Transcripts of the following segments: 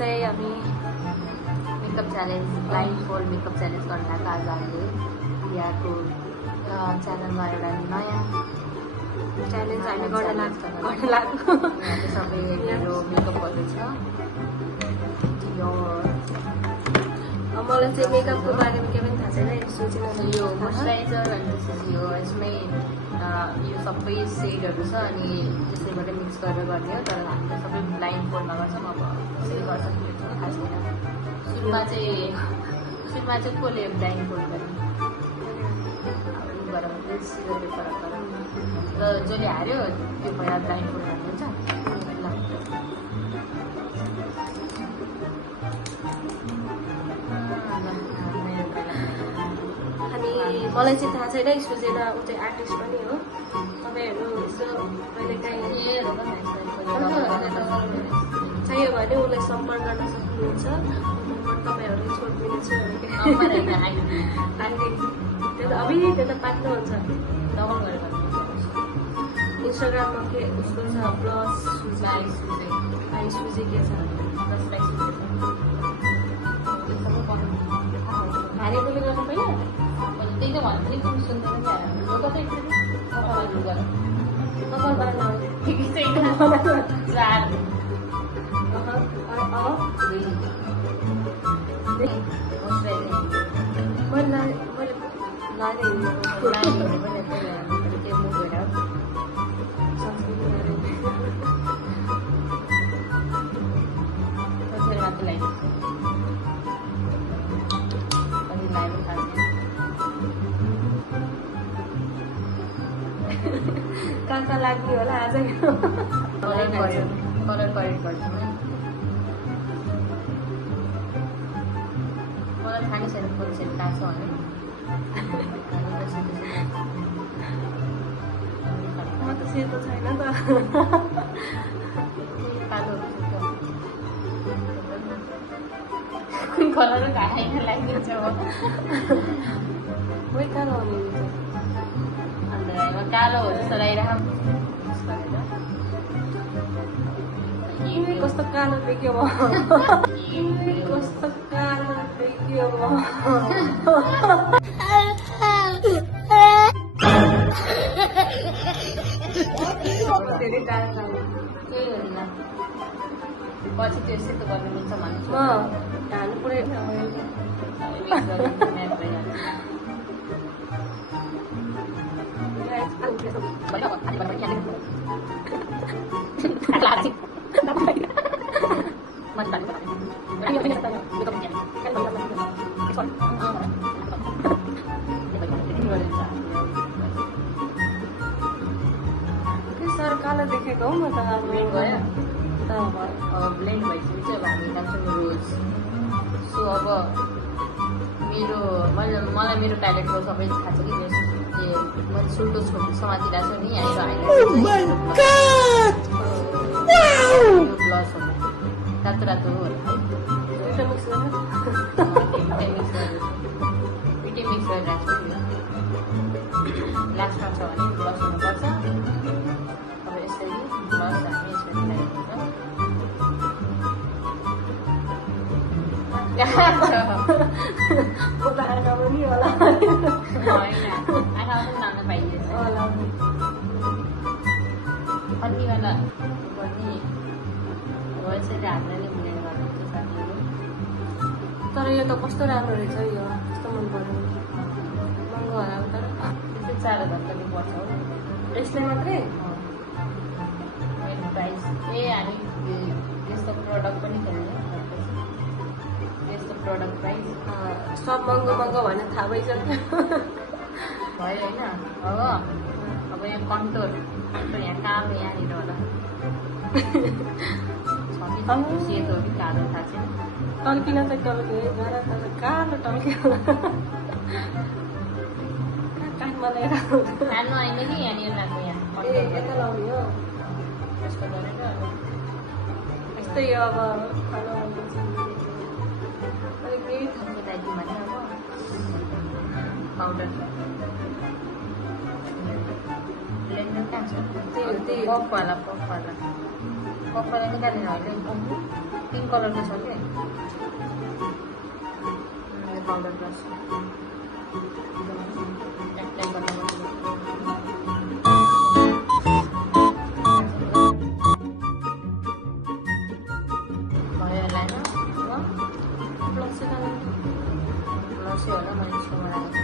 चाहिँ हामी makeup challenge blind fold makeup challenge गर्न आएको आज हामीले यहाँको च्यानलमा एउटा नयाँ च्यालेन्ज हामी गर्न लाग्छ सबै मेरो मेकअपहरू छ। मलाई चाहिँ मेकअपको बारेमा के पनि थाहा छैन, सोचेन यो मोइस्चराइजर अनि यो यसमै यो सबै सेडहरू छ अनि त्यसैबाट मिक्स गरेर गर्ने हो। तर हामीले सबै ब्लाइन्ड फोल्डमा गर्छौँ। अब कसरी गर्छ त्यो चाहिँ थाहा छैन। सुरुमा चाहिँ कसले ब्लाइन्ड फोल्ड गर्ने गरौँ सिजरले फरक गरौँ र जसले हार्यो त्यो पहिला ब्लाइन्ड फोल्ड हाल्नुहुन्छ। अनि मलाई चाहिँ थाहा छैन, सुजेना ऊ चाहिँ आर्टिस्ट पनि हो। तपाईँहरू यसो कहिलेकाहीँ चाहियो भने उसलाई सम्पर्क गर्न सक्नुहुन्छ। तपाईँहरूले छोडिदिनेछु त्यो त अभि त्यो त पाक्नुहुन्छ। इन्स्टाग्राममा के उसको छ प्लस सुजे के छ हारेकोले गर्नु पहिला त्यही त भन्नु नि तिमी सुन्दैन कहाँ लाग्ने होला आज कलर करेक्ट गर्छु मलाई थाहा छैन कुन सेट कहाँ छ भने म त सेतो छैन त कुन कलर घाँटा लागिन्छ मै कालो हुने अन्त कालो हो जस्तो लागिरहेको कस्तो कालो देख्यो कस्तो कालो देख्यो पछि त्यो सेतो गर्नु मिल्छ भन्छु म हाल्नु पुरै सर कालो देखेको हौ म त ब्लेन्ड गयो अब ब्लेन्ड भइसकेपछि अब हामी निकाल्छौँ रोज। सो अब मलाई मेरो प्यालेटको सबै थाहा छ कि मैले सुल्टो समातिरहेको छु नि यहाँनिर ब्लस हो रातो रातो हो मिक्स गरिरहेको छु। लास्टमा छ भने ब्लस हुनुपर्छ। अब यसरी ब्लस हामी यसरी आँखा पनि होला होइन आँखा पनि लाउन पाइन्छ अनि वाला गर्ने अब यसरी हातले नै मिलेर गर्नुहुन्छ साथीहरू। तर यो त कस्तो राम्रो रहेछ यो कस्तो मन पर्यो महँगो होला तर त्यस्तै 4000 पनि पर्छ हो यसले मात्रै मेरो प्राइस हामी त्यस्तो प्रडक्ट पनि खेल्ने त्यस्तो प्रडक्ट प्राइस सब महँगो महँगो भनेर थाहा भइसक्यो भयो होइन। अब यहाँ कन्टोर यहाँ काम यहाँनिर होला सेतो हो कि कालो थाहा छैन। टल्किन चाहिँ टल्क्यो है तर कालो टल्क्यो कानमा लिएर खानु होइन कि यहाँनिर लाग्नु यहाँ यता लाउने हो यस्तो गरेर यस्तै हो अब खानु अलिक मिलाइदिउँ भने अब पाउडर ब्लेन्डर कहाँ छ त्यही पफवाला निकालेर होइन पिङ्क कलरको छ कि पाउडर ब्रस भयो यसलाई ब्लसै होला मैले यसको बनाएको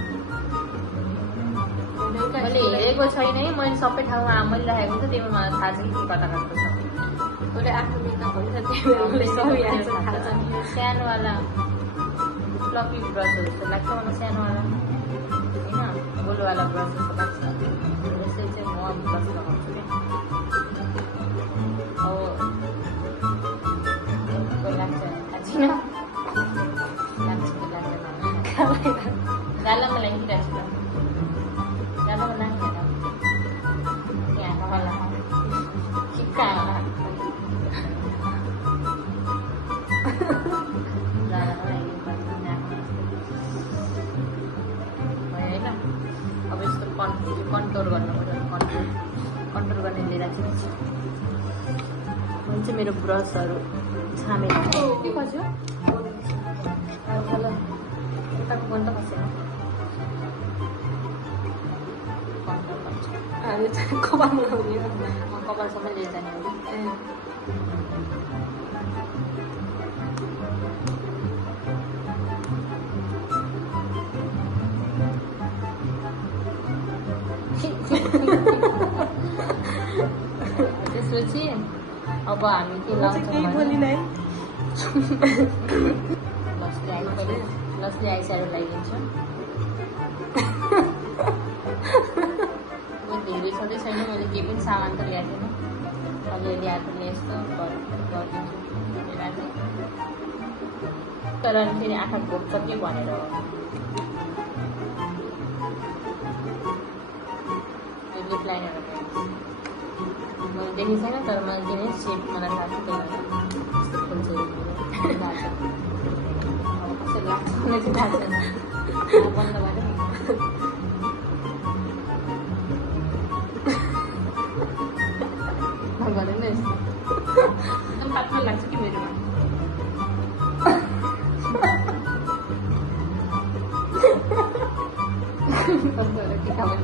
मैले हेरेको छैन है मैले सबै ठाउँमा मैले राखेको त त्यही मलाई थाहा छ कि के कता कस्तो छ उसले आफ्नो मेकअप हुन्छ त्यही भएर उसले सबै थाहा छ नि सानोवाला फ्लफी ब्रसहरू जस्तो लाग्छ मलाई सानोवाला होइन गोलवाला ब्रस जस्तो लाग्छ त्यसै चाहिँ म ब्रस लगाउँछु क्या अब लाग्छ थाहा छैन लाग्छ कि लाग्दैन गालामा लागिरहेको छु गालामा लाग्दैन यहाँ होला चिक्का अब यस्तो कन्ट्रोल गर्नुपर्छ कन्ट्रोल गर्ने लिएर चाहिँ हुन्छ मेरो ब्रसहरू छामेर के खस्यो उताको गन्ध खसेन हामी चाहिँ कपालमा लगाउने कपालसम्म लिएर जाने हो त्यसपछि अब हामी के लाउँछौँ लसले आइस्याडो लगाइदिन्छौँ धेरै छँदै छैन मैले केही पनि सामान त ल्याएको थिएन अलिअलि आफूले यस्तो गरिदिन्छु तर अनि फेरि आँखा घोप्छ के भनेर लिप लाइनहरू मैले देखेको छैन तर मलाई दिने सेप मलाई थाहा छ त्यही भएर अब कसरी लाग्छ मलाई चाहिँ थाहा छैन बन्द गरेँ गरेन यस्तो एकदम पातलो लाग्छ कि मेरोमा के खानु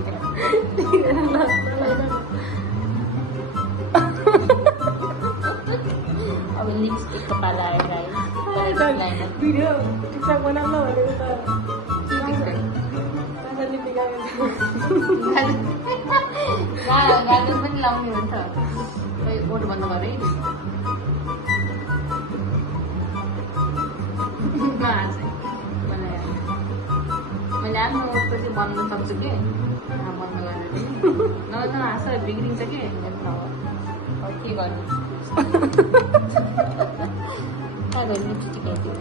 अब लिपस्टिकको पाला आएर भिडियो टिकटक बनाउन भनेको त गाजर पनि लाउने हो नि त बोट बन्द गरेँ मैले आफ्नो ओटको चाहिँ बन्द सक्छु कि बन्द गरेर हाँस बिग्रिन्छ कि अब के गर्नु कहाँ गयो लिपस्टिक आइदियो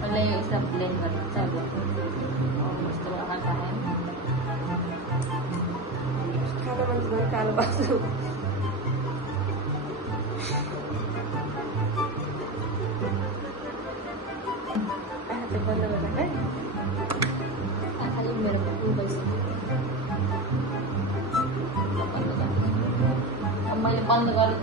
उसलाई यसलाई ब्लेन्ड गर्नुहुन्छ अब यस्तो हल्का कालो बाँच्नु बन्द गरेर है खालि मेरो मैले बन्द गरेर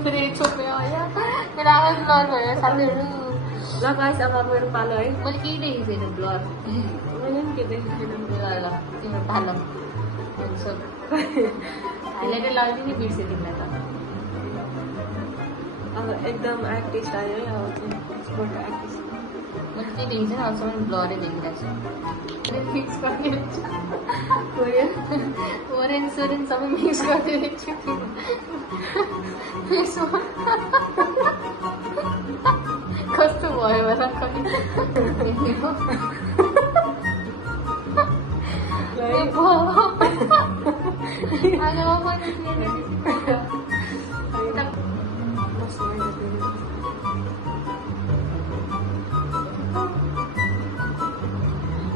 पुरै छोप्यो होइन मेरो आवाज ब्लर भयो साथीहरू ल गाइस अब मेरो पालो है मैले केही देखेको छैन ब्लर मैले पनि के देखेको छैन ल तिम्रो पालो हुन्छ हाइलाइटर लगाइदिने बिर्सेँ तिमीलाई त अब एकदम आर्टिस्ट आयो है अब स्पोर्ट आर्टिस्ट मैले त्यही देखेको छैन अहिलेसम्म ब्लरै देखिरहेको छु मिक्स गरिदिएको ओरेन्ज सोरेन्ज सबै मिक्स गरिदिएको छु कस्तो भयो होला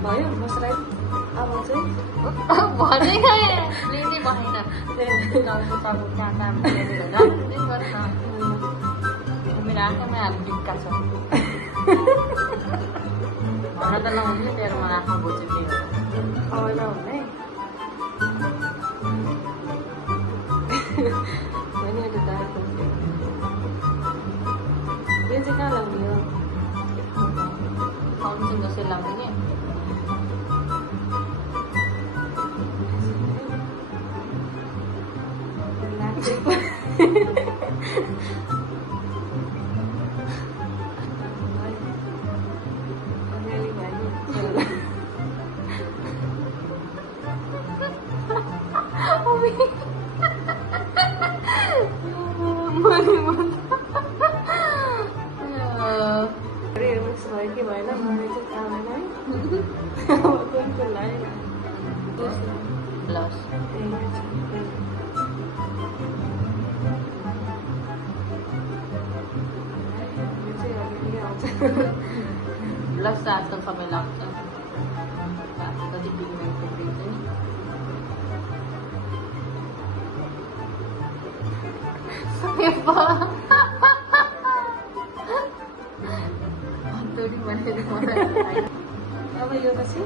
भयो मसराई अब चाहिँ भने खाएँ लेख्दै भएन गाउँको तब कहाँ काम राम्ररी गर न मेरो आँखामा हाल टिक्का छ भन त नहुने तेरो मलाई आँखा बुझ्यो के अब नहुने लाउँछ कि कि भएन मलाई चाहिँ थाहा भएन है कुन लाग्यो ब्लाउज ब्लाउज त आजकल सबै लाउँछ कति पिगमेन्टको ब्रेक नि अब यो पछि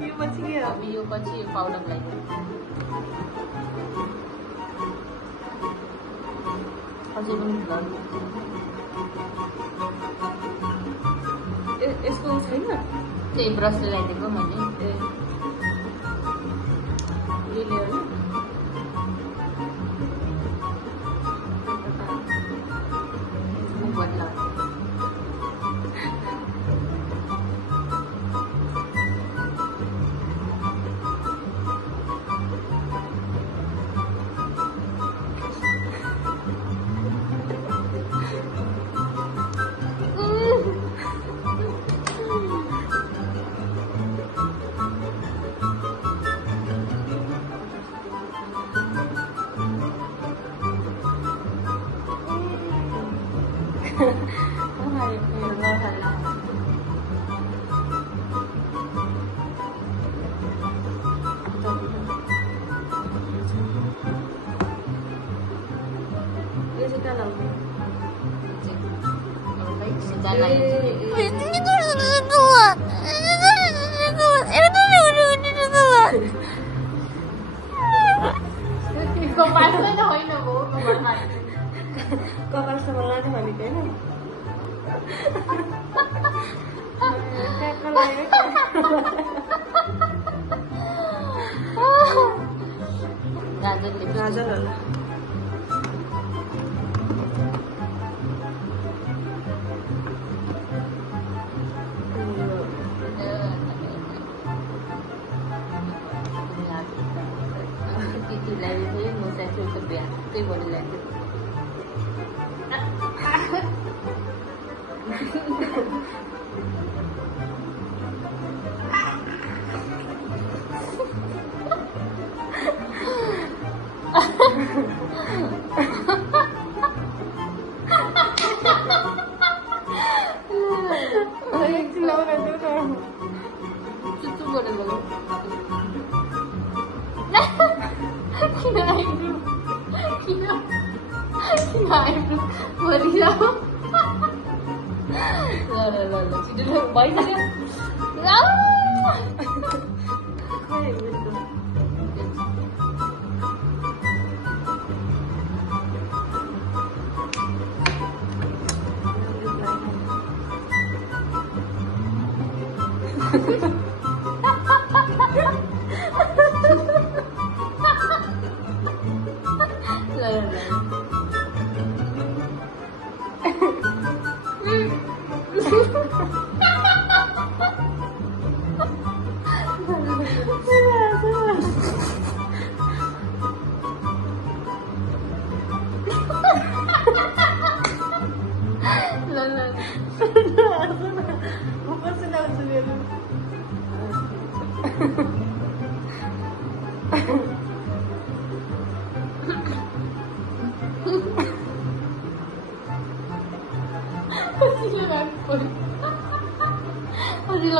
यो पछि के हो यो पछि पाउडर लगाइदियो अझै पनि यसको छैन त्यही ब्रसले लगाइदिएको मैले यो ल्यायो बदला कपालसम्म लाने भनेको होइन गाजर होला त्यही बोलिरहेको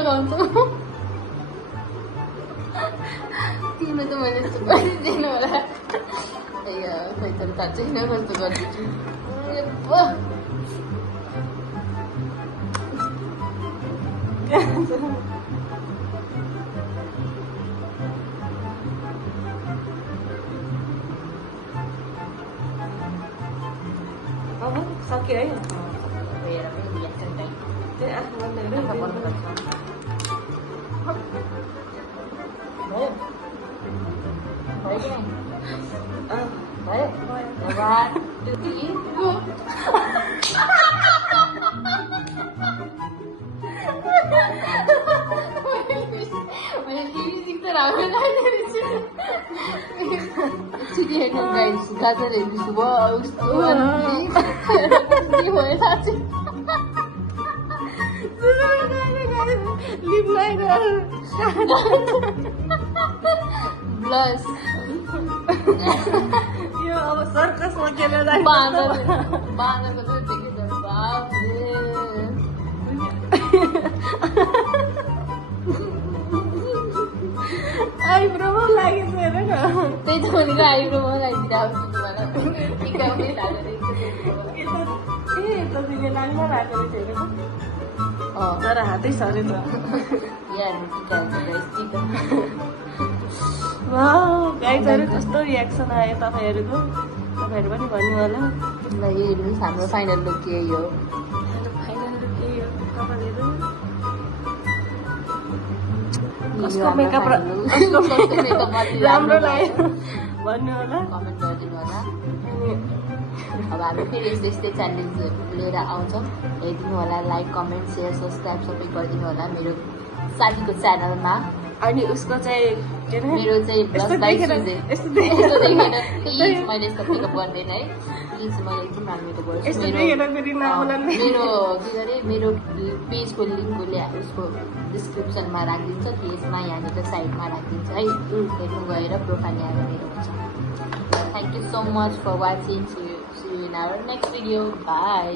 लगाउँछु तिमीले त मैले यस्तो गरिदिनु होला खै त थाहा छैन कस्तो गरिदिन्छु अब सक्यो है त्यही आँखा बन्द आँखा बन्द गरेर गर्छ भयो भयो कि नै भयो One, two, three, go. मैले टिभी देख्दा राम्रो लाग्यो एकचोटि हेर्नु गाइस गाजर हेर्नु भयो उस्तो ब्लस यो अब सर्कसमा खेलेर बाँदरको चाहिँ देखिँदैन बाफ्रे आइब्रोमा लागेको हेर न त्यही त भनेको आइब्रोमा लगाइदिँदा आउँछु मलाई टिकाउने लाग्यो ए त तिमीले लाग्न राखेको रहेछ हेरेको अँ तर हातै सऱ्यो त यहाँ टिका हुन्छ गाइस टिका गाइजहरू कस्तो रियाक्सन आयो तपाईँहरूको तपाईँहरू पनि भन्नु होला ल यो हेर्नुहोस् हाम्रो फाइनल लुक यही हो फाइनल लुक के हो कपालहरू कसको मेकअप राम्रो लाग्यो भन्नु होला कमेन्ट गरिदिनु होला अनि अब हामी फेरि यस्तो यस्तै च्यालेन्जहरू लिएर आउँछौँ हेरिदिनु होला लाइक कमेन्ट सेयर सब्सक्राइब सबै गरिदिनु होला मेरो साथीको च्यानलमा अनि उसको चाहिँ के अरे मेरो चाहिँ यस्तो प्लस बाइस देखेर- यस्तो मैले देखेर- यस्तो मेकअप गर्दैन है प्लिज मैले एकदम राम्रो मेकअप गर्छु यस्तो मेरो देखेर फेरि नआउला नि। मेरो के अरे मेरो पेजको लिङ्क उसले उसको डिस्क्रिप्सनमा राखिदिन्छ पेजमा यहाँनिर साइडमा राखिदिन्छ है हेर्नु गएर प्रोफाइल यहाँ मेरो हुन्छ thank you so much for watching see you in our next video by